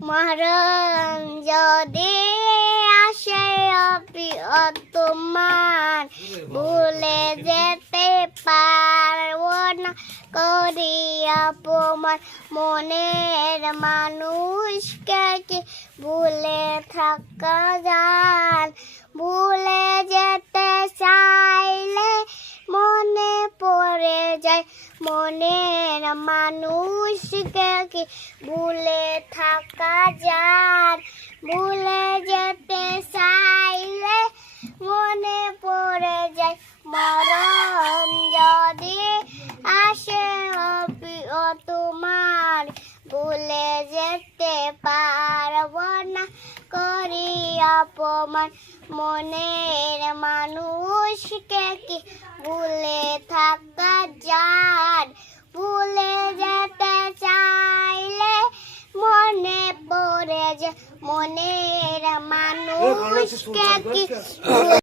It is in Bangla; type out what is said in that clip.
মরণ যদি আসে তোমার ভুলে যেতে পারব না। করি অপমান মনের মানুষকে কি ভুলে থাকা যান যায় মনের মানুষকে কি? ভুলে থাকা যান ভুলে যেতে চাইলে মনে পড়ে যায় মরণ যদি আসে অপি- ও তোমার ভুলে যেতে পারব না, করি অপমান। মনের মানুষকে কি? ভুলে থাকা যে মনের মানুষকে কি